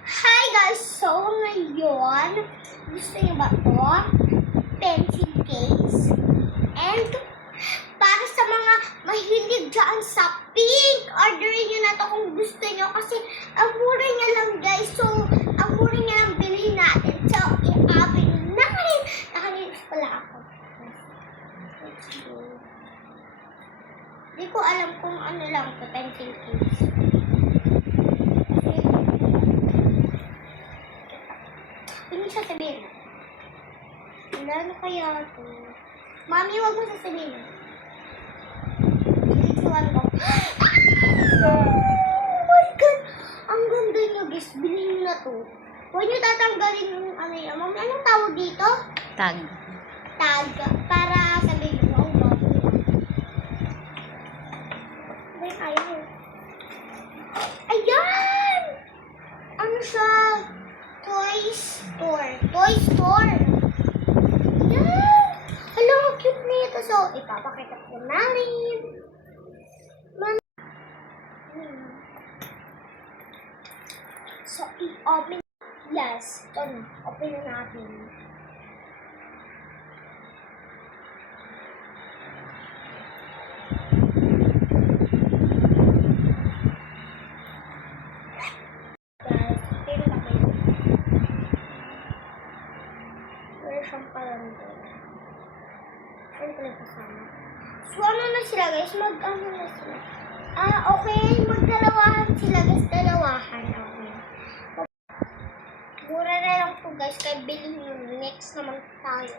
Hi guys! So, ngayon, gusto niyo ba ito? Pencil case. And, para sa mga mahilig dyan sa pink, orderin niyo na ito kung gusto niyo kasi ang mura niya lang guys. So, ang mura niya lang bilhin natin. So, i-open namin. Nakalinis pala ako. Let's go. Hindi ko alam kung ano lang ito, pencil case. Hindi siya sabihin. Wala na kaya ito. Mami, huwag mo sasabihin. Iligsuan ko. Oh my God! Ang ganda niyo, guys. Bilhin niyo na to. Huwag niyo tatanggalin yung ano yun. Mami, anong tawag dito? Tag. Tag. Para sabihin mo, oh, wow. Ayaw. Ayan! Ano siya? Toy store. Toy store. Yan. Hala, ang cute nito. So, ipapakita ko namin. So, i-open. Yes. Ito na. Open na natin. So, ano na sila guys? Mag-ano na sila? Okay. Magdalawahan sila guys. Dalawahan. Okay. Mura na lang po guys. Kaya bilhin nyo. Next naman tayo.